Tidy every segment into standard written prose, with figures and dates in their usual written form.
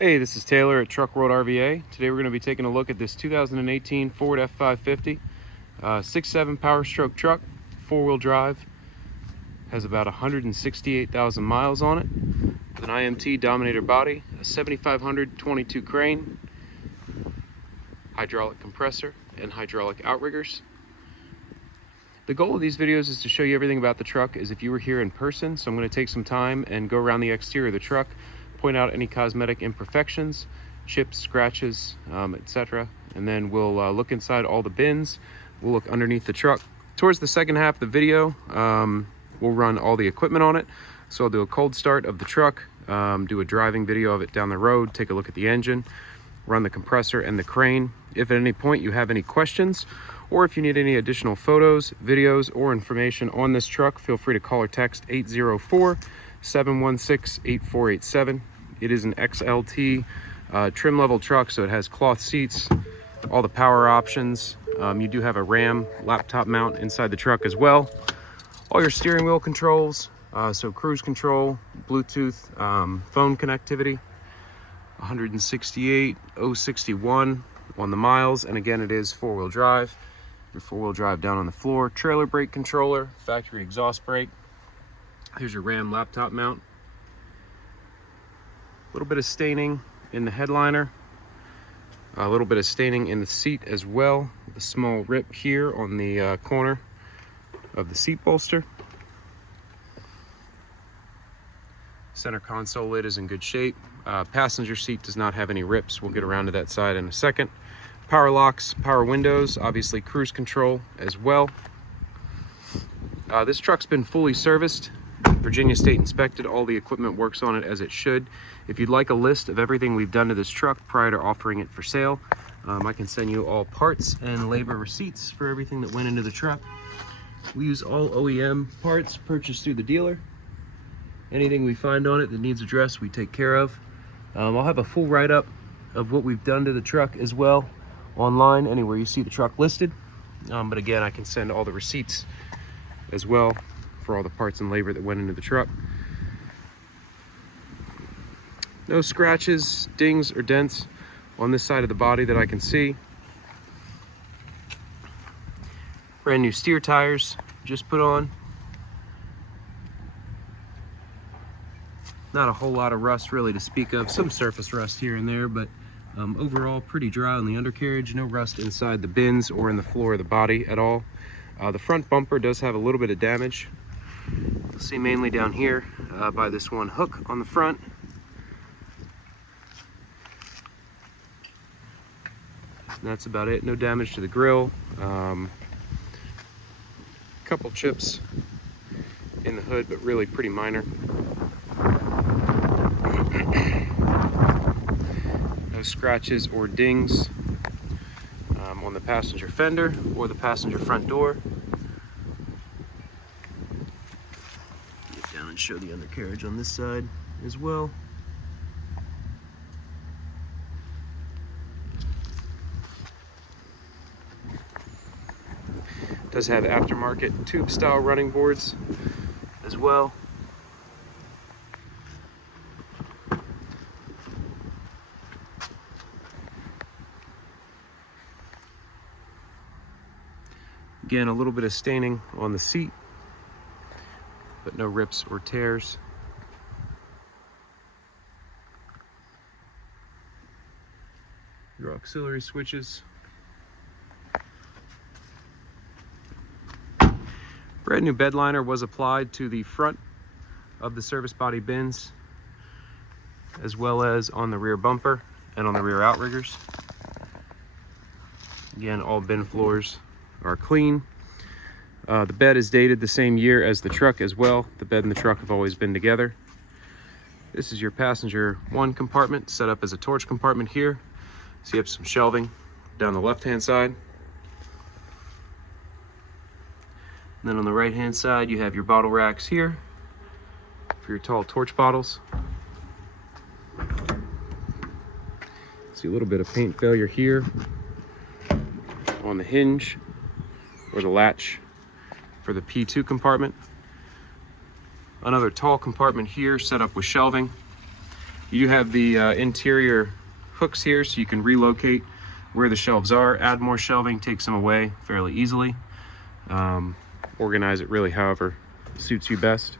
Hey, this is Taylor at Truck World RVA. Today we're going to be taking a look at this 2018 Ford F550 6.7 Powerstroke truck, four-wheel drive. Has about 168,000 miles on it, with an IMT Dominator body, a 7522 crane, hydraulic compressor, and hydraulic outriggers. The goal of these videos is to show you everything about the truck as if you were here in person, so I'm going to take some time and go around the exterior of the truck, point out any cosmetic imperfections, chips, scratches, etc. And then we'll look inside all the bins. We'll look underneath the truck. Towards the second half of the video, we'll run all the equipment on it. So I'll do a cold start of the truck, do a driving video of it down the road, take a look at the engine, run the compressor and the crane. If at any point you have any questions, or if you need any additional photos, videos, or information on this truck, feel free to call or text 804-716-8487. It is an XLT trim level truck, so it has cloth seats, all the power options. You do have a RAM laptop mount inside the truck as well. All your steering wheel controls, so cruise control, Bluetooth, phone connectivity. 168,061 on the miles, and again it is four-wheel drive. Your four-wheel drive down on the floor, trailer brake controller, factory exhaust brake. Here's your RAM laptop mount. A little bit of staining in the headliner, a little bit of staining in the seat as well, with a small rip here on the corner of the seat bolster. Center console lid is in good shape. Passenger seat does not have any rips. We'll get around to that side in a second. Power locks, power windows, obviously cruise control as well. This truck's been fully serviced, Virginia State inspected. All the equipment works on it as it should. If you'd like a list of everything we've done to this truck prior to offering it for sale, I can send you all parts and labor receipts for everything that went into the truck. We use all OEM parts purchased through the dealer. Anything we find on it that needs addressed, we take care of. I'll have a full write-up of what we've done to the truck as well online, anywhere you see the truck listed. But again, I can send all the receipts as well for all the parts and labor that went into the truck. No scratches, dings, or dents on this side of the body that I can see. Brand new steer tires just put on. Not a whole lot of rust really to speak of, some surface rust here and there, but overall pretty dry on the undercarriage. No rust inside the bins or in the floor of the body at all. The front bumper does have a little bit of damage. You'll see mainly down here by this one hook on the front. And that's about it. No damage to the grille. Couple chips in the hood, but really pretty minor. No scratches or dings on the passenger fender or the passenger front door. Get down and show the undercarriage on this side as well. Does have aftermarket tube style running boards as well. Again, a little bit of staining on the seat, but no rips or tears. Your auxiliary switches. Brand new bed liner was applied to the front of the service body bins, as well as on the rear bumper and on the rear outriggers. Again, all bin floors are clean. The bed is dated the same year as the truck as well. The bed and the truck have always been together. This is your passenger one compartment, set up as a torch compartment here. So you have some shelving down the left-hand side. And then on the right-hand side, you have your bottle racks here for your tall torch bottles. See a little bit of paint failure here on the hinge or the latch for the P2 compartment. Another tall compartment here set up with shelving. You have the interior hooks here, so you can relocate where the shelves are, add more shelving, take some away fairly easily. Organize it really however suits you best.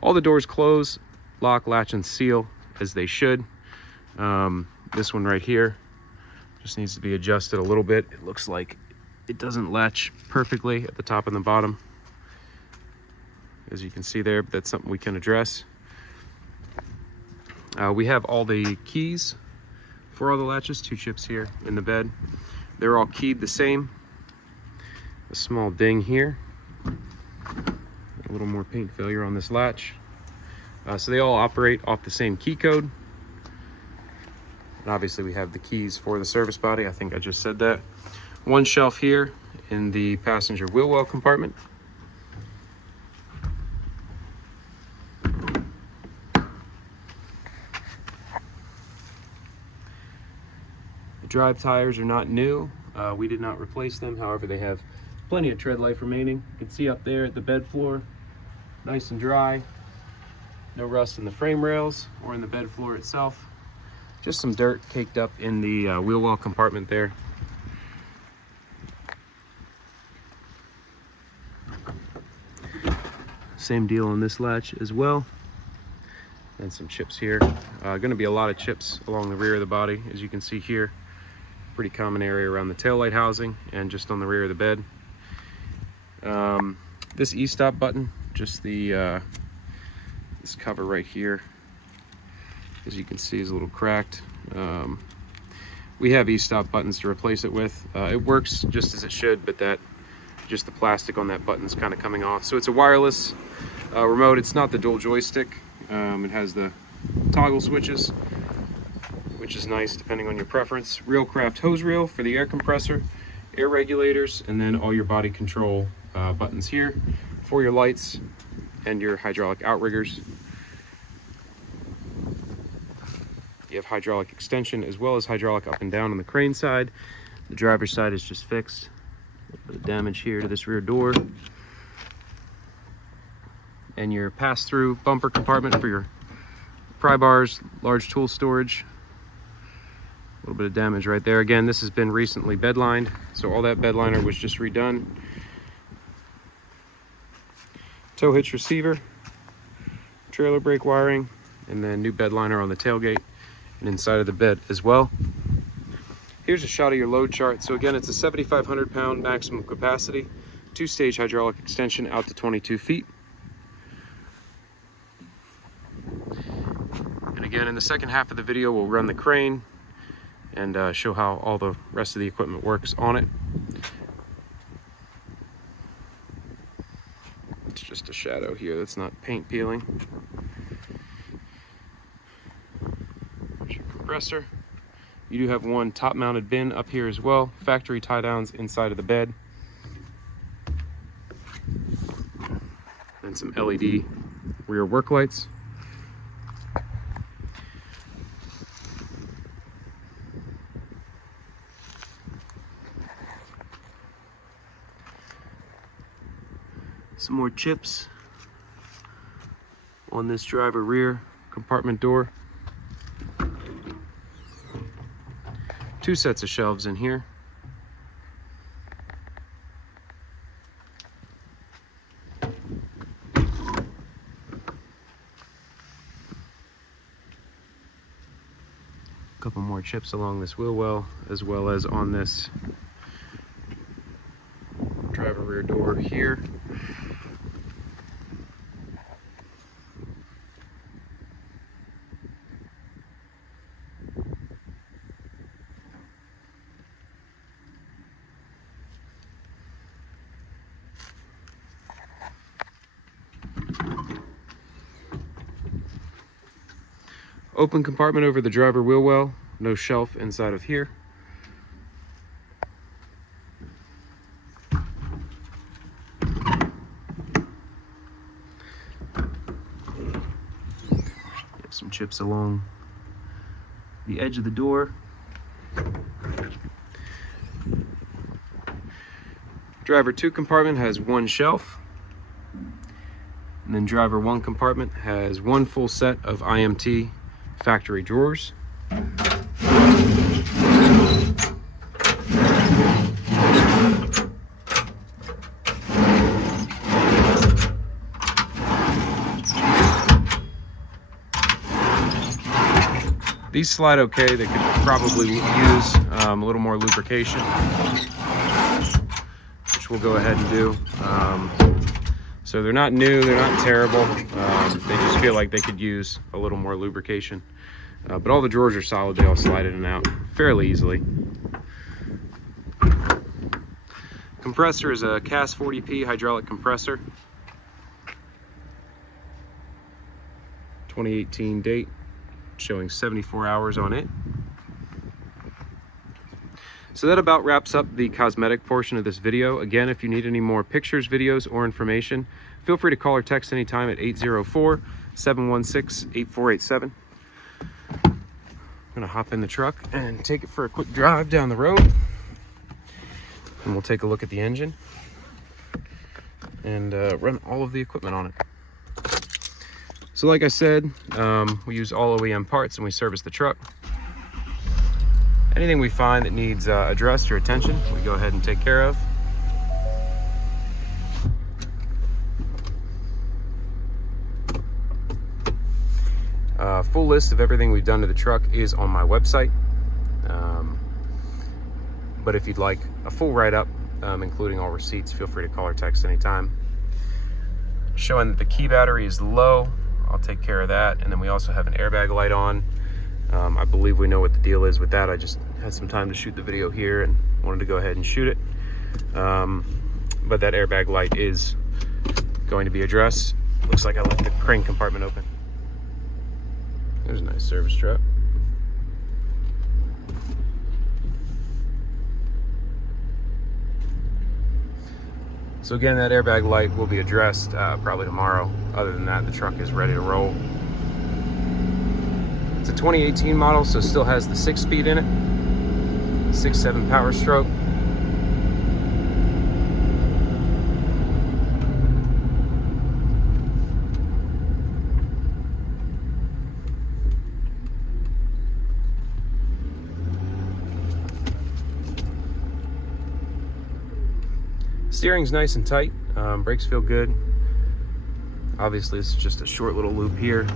All the doors close, lock, latch, and seal as they should. This one right here just needs to be adjusted a little bit. It looks like it doesn't latch perfectly at the top and the bottom, as you can see there, but that's something we can address. We have all the keys for all the latches, 2 chips here in the bed. They're all keyed the same. A small ding here. A little more paint failure on this latch. So they all operate off the same key code. And obviously we have the keys for the service body. I think I just said that. One shelf here in the passenger wheel well compartment. The drive tires are not new. We did not replace them. However, they have plenty of tread life remaining. You can see up there at the bed floor, nice and dry. No rust in the frame rails or in the bed floor itself. Just some dirt caked up in the wheel well compartment there. Same deal on this latch as well. And some chips here. Going to be a lot of chips along the rear of the body, as you can see here. Pretty common area around the taillight housing and just on the rear of the bed. This e-stop button, just the this cover right here, as you can see, is a little cracked. We have e-stop buttons to replace it with. It works just as it should, but just the plastic on that button is kind of coming off. So it's a wireless remote. It's not the dual joystick. It has the toggle switches, which is nice depending on your preference. Reelcraft hose reel for the air compressor, air regulators, and then all your body control buttons here for your lights and your hydraulic outriggers. You have hydraulic extension as well as hydraulic up and down on the crane side. The driver's side is just fixed. A little bit of damage here to this rear door. And your pass-through bumper compartment for your pry bars, large tool storage. A little bit of damage right there. Again, this has been recently bed lined, so all that bed liner was just redone. Tow hitch receiver, trailer brake wiring, and then new bed liner on the tailgate and inside of the bed as well. Here's a shot of your load chart. So again, it's a 7,500 pound maximum capacity, 2-stage hydraulic extension out to 22 feet. And again, in the second half of the video, we'll run the crane and show how all the rest of the equipment works on it. It's just a shadow here that's not paint peeling. There's your compressor. You do have one top mounted bin up here as well. Factory tie downs inside of the bed. And some LED rear work lights. Some more chips on this driver rear compartment door. 2 sets of shelves in here. A couple more chips along this wheel well, as well as on this driver rear door here. Open compartment over the driver wheel well, no shelf inside of here. Have some chips along the edge of the door. Driver 2 compartment has 1 shelf. And then driver 1 compartment has 1 full set of IMT factory drawers. These slide okay. They could probably use a little more lubrication, which we'll go ahead and do. So they're not new, they're not terrible. They just feel like they could use a little more lubrication. But all the drawers are solid. They all slide in and out fairly easily. Compressor is a CAS 40P hydraulic compressor. 2018 date, showing 74 hours on it. So that about wraps up the cosmetic portion of this video. Again, if you need any more pictures, videos, or information, feel free to call or text anytime at 804-716-8487. I'm gonna hop in the truck and take it for a quick drive down the road. And we'll take a look at the engine and run all of the equipment on it. So like I said, we use all OEM parts and we service the truck. Anything we find that needs addressed or attention, we go ahead and take care of. Full list of everything we've done to the truck is on my website. But if you'd like a full write-up, including all receipts, feel free to call or text anytime. Showing that the key battery is low, I'll take care of that. And then we also have an airbag light on. I believe we know what the deal is with that. I just had some time to shoot the video here and wanted to go ahead and shoot it. But that airbag light is going to be addressed. Looks like I left the crane compartment open. There's a nice service truck. So again, that airbag light will be addressed probably tomorrow. Other than that, the truck is ready to roll. It's a 2018 model, so still has the 6-speed in it. 6.7 Powerstroke. Steering's nice and tight. Brakes feel good. Obviously, this is just a short little loop here.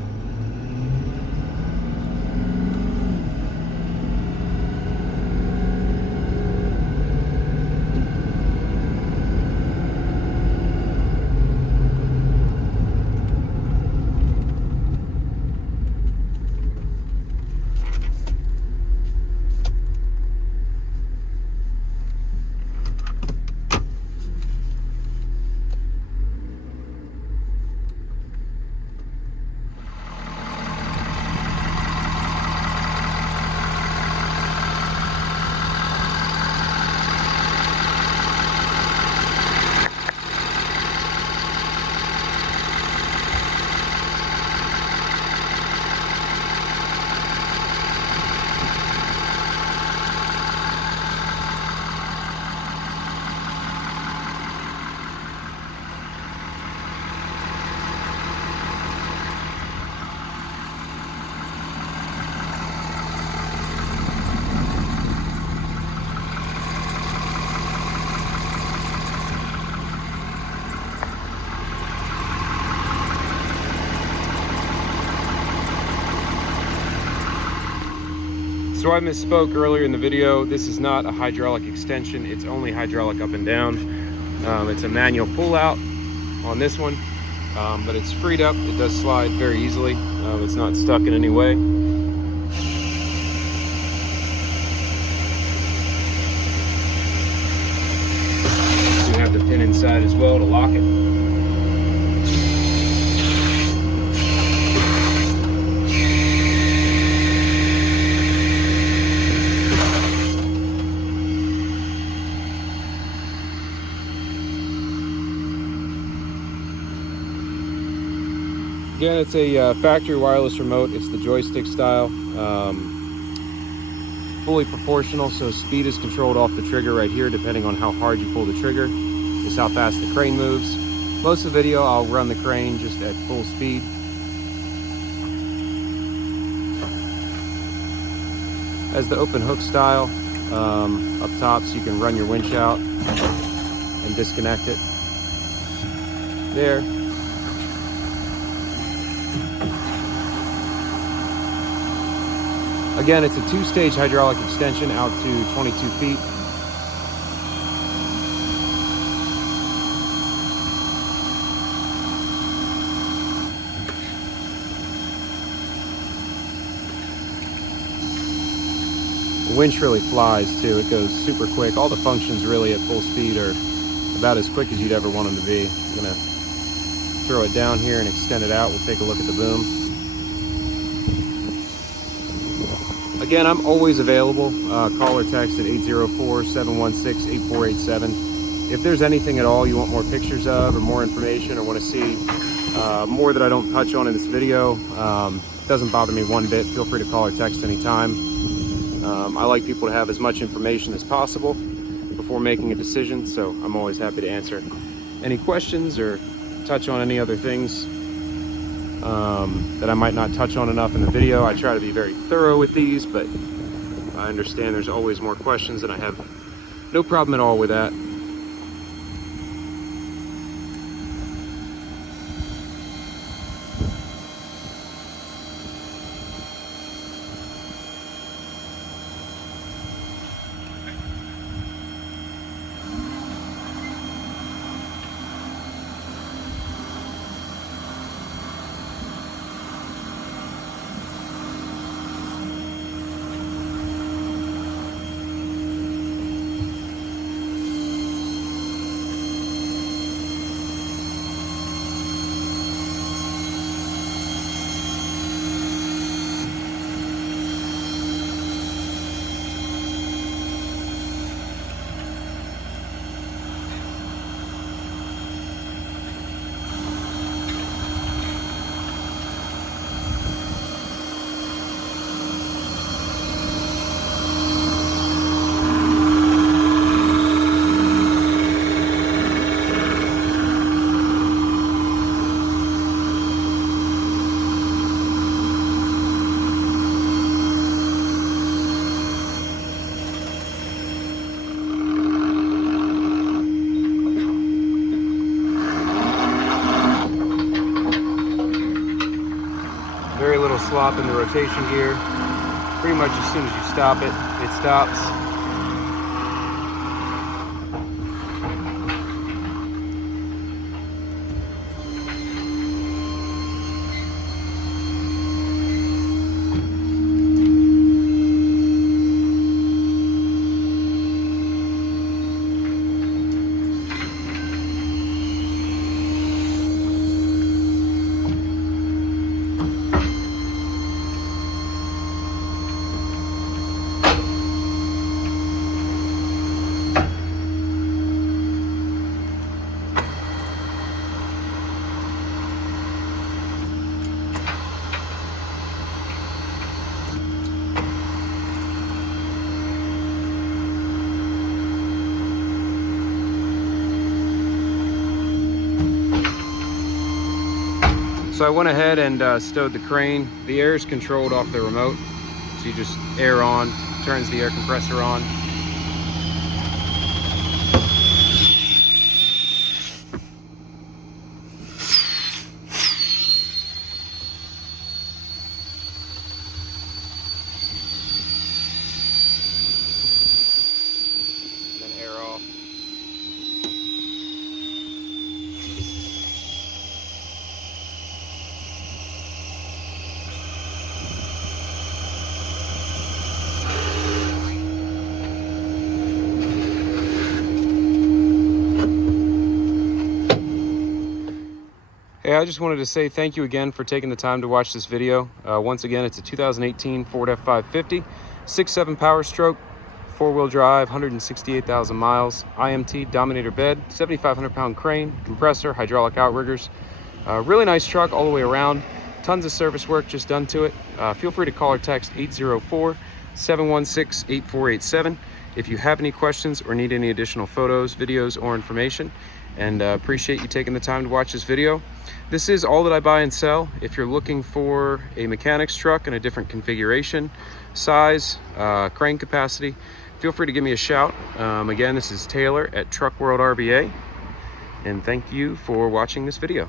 So I misspoke earlier in the video. This is not a hydraulic extension. It's only hydraulic up and down. It's a manual pull out on this one, but it's freed up. It does slide very easily. It's not stuck in any way. You have the pin inside as well to lock it. Again, it's a factory wireless remote. It's the joystick style, fully proportional, so speed is controlled off the trigger right here, depending on how hard you pull the trigger. Is how fast the crane moves. Most of the video I'll run the crane just at full speed. As the open hook style up top, so you can run your winch out and disconnect it. There. Again, it's a two-stage hydraulic extension out to 22 feet. The winch really flies too. It goes super quick. All the functions really at full speed are about as quick as you'd ever want them to be. I'm gonna throw it down here and extend it out. We'll take a look at the boom. Again, I'm always available. Call or text at 804-716-8487. If there's anything at all you want more pictures of or more information or want to see more that I don't touch on in this video, it doesn't bother me one bit. Feel free to call or text anytime. I like people to have as much information as possible before making a decision, so I'm always happy to answer any questions or touch on any other things that I might not touch on enough in the video. I try to be very thorough with these, but I understand there's always more questions, and I have no problem at all with that. Very little slop in the rotation gear. Pretty much as soon as you stop it, it stops. So I went ahead and stowed the crane. The air is controlled off the remote. So you just air on, turns the air compressor on. And then air off. Hey, I just wanted to say thank you again for taking the time to watch this video. Once again, it's a 2018 Ford F550, 6.7 Powerstroke, 4-wheel drive, 168,000 miles, IMT Dominator bed, 7,500 pound crane, compressor, hydraulic outriggers. Really nice truck all the way around. Tons of service work just done to it. Feel free to call or text 804-716-8487 if you have any questions or need any additional photos, videos, or information. and appreciate you taking the time to watch this video. This is all that I buy and sell. If you're looking for a mechanic's truck in a different configuration, size, crane capacity, feel free to give me a shout. Again, this is Taylor at Truck World RVA, and thank you for watching this video.